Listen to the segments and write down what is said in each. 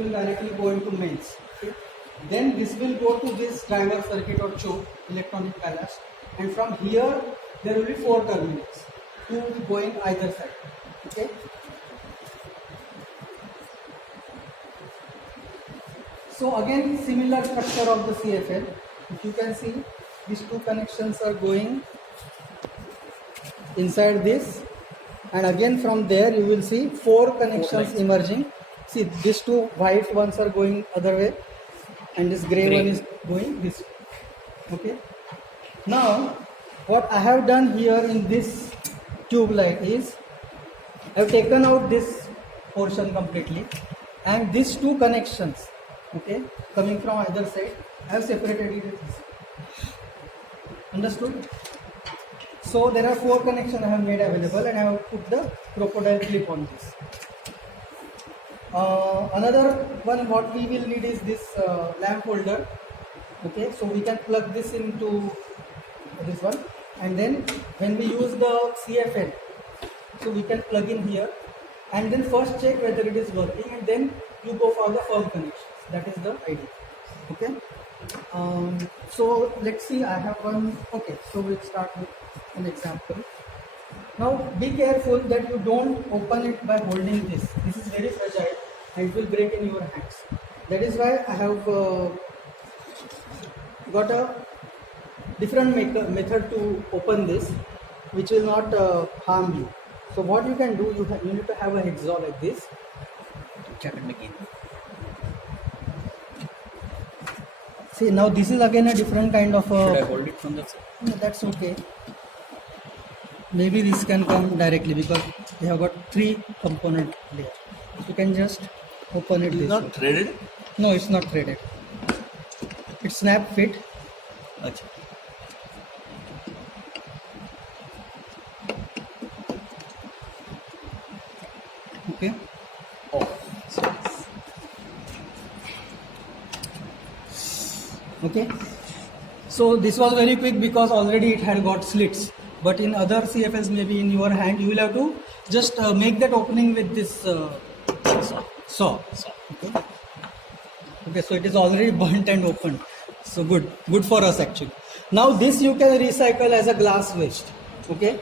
will directly go into mains. Okay? Then this will go to this driver circuit or choke, electronic ballast, and from here there will be 4 terminals, 2 going either side. Okay. So again, similar structure of the CFL. If you can see, these 2 connections are going inside this, and again from there you will see 4 connections emerging. See, these 2 white ones are going other way, and this grey one is going this way. Okay. Now, what I have done here in this tube light is, I have taken out this portion completely, and these 2 connections, okay, coming from either side, I have separated it. Understood? So there are 4 connections I have made available, and I have put the crocodile clip on this. Another one what we will need is this lamp holder. Okay, so we can plug this into this one, and then when we use the CFL, so we can plug in here, and then first check whether it is working, and then you go for the firm connections. That is the idea. Okay. So let's see, I have one. Okay, so we'll start with an example. Now be careful that you don't open it by holding this. This is very fragile and it will break in your hands. That is why I have got a different method to open this, which will not harm you. So what you can do, you need to have a hacksaw like this. Check it again. See, now this is again a different kind of a... Should I hold it from the side? No, that's okay. Maybe this can come directly because they have got 3 component layer. So you can just open it. It's not way. threaded? No, it's not threaded. It's snap fit. Achha. Okay. Oh, sorry. Okay. So this was very quick because already it had got slits. But in other CFLs, maybe in your hand, you will have to just make that opening with this saw. Okay. Okay, so it is already burnt and opened. So good for us actually. Now this you can recycle as a glass waste. Okay.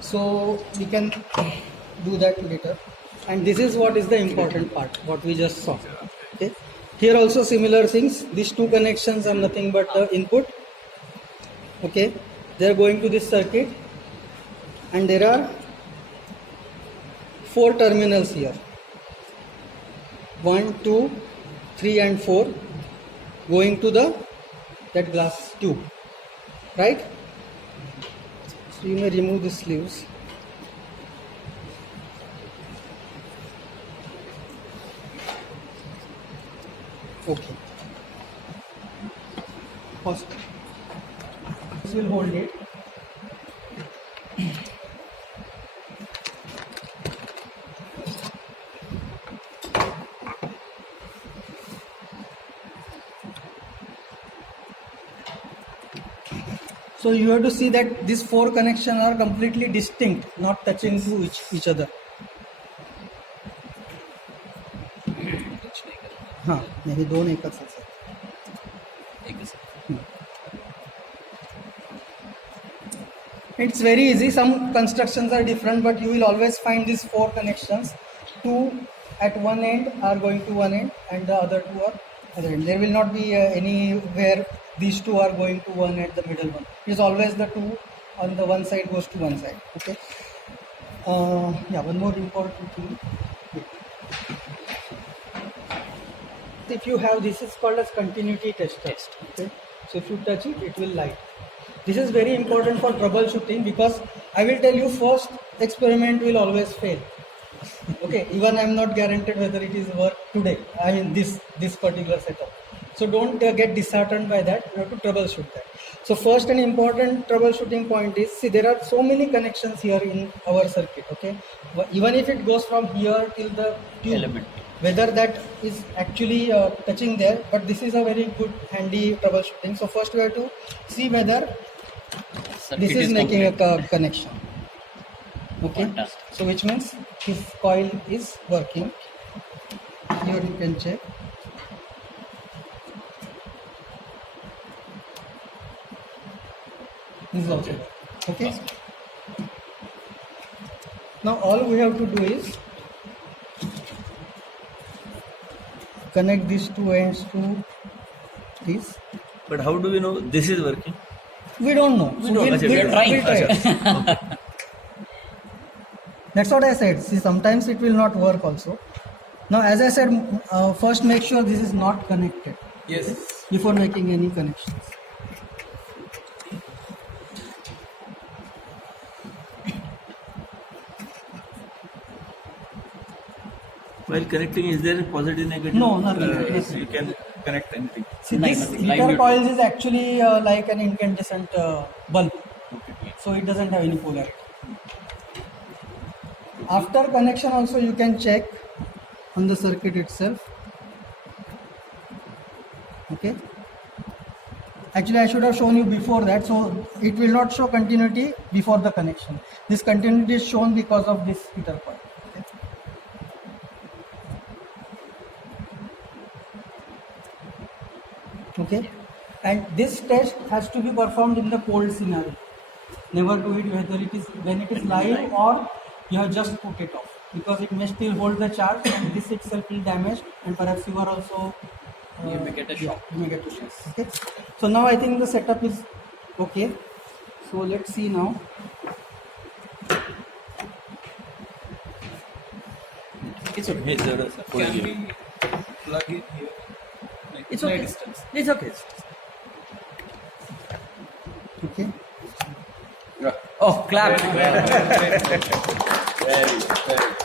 So we can do that later. And this is what is the important part, what we just saw. Okay. Here also similar things. These 2 connections are nothing but the input. Okay. They are going to this circuit, and there are 4 terminals here. 1, 2, 3 and 4 going to that glass tube, right? So you may remove the sleeves. Okay. First, this will hold it. So you have to see that these 4 connections are completely distinct, not touching to each other. हाँ, नहीं 2 नहीं कर सकते. It's very easy. Some constructions are different, but you will always find these 4 connections. 2 at one end are going to one end, and the other 2 are other end. There will not be anywhere these 2 are going to one at the middle one. It is always the 2 on the one side goes to one side. Okay. Yeah, one more important thing. If you have, this is called as continuity tester. Okay. So if you touch it, it will light. This is very important for troubleshooting because I will tell you, first experiment will always fail. Okay, even I am not guaranteed whether it is work today. I mean this particular setup. So don't get disheartened by that. You have to troubleshoot that. So first and important troubleshooting point is, see, there are so many connections here in our circuit. Okay, even if it goes from here till the tube, Element, whether that is actually touching there, but this is a very good handy troubleshooting. So first we have to see whether circuit this is making complete. a connection. Okay, Fantastic. so which means this coil is working. here you can check. This is also there. Okay. Now all we have to do is connect these two ends to this. But how do we know this is working? We don't know. We don't know. We'll, We are we'll trying. try. That's what I said. See, sometimes it will not work also. Now, as I said, first make sure this is not connected Yes. before making any connections. While connecting, is there a positive, negative? No, nothing, Yes, nothing. you can connect anything. See, Live, this nothing. Live heater neutral. coils is actually like an incandescent bulb, Okay. so it doesn't have any polarity. After connection, also you can check on the circuit itself. Okay. Actually, I should have shown you before that, so it will not show continuity before the connection. This continuity is shown because of this heater coil. Okay, and this test has to be performed in the cold scenario. Never do it whether it is when it is live or you have just put it off, because it may still hold the charge and this itself will damage, and perhaps you are also You may get a shock. you may get a shock. Okay, so now I think the setup is okay. So let's see now. It's okay. Can we plug it here? Like It's play okay. distance. It's okay. Okay, Oh, clap. Very, very, very.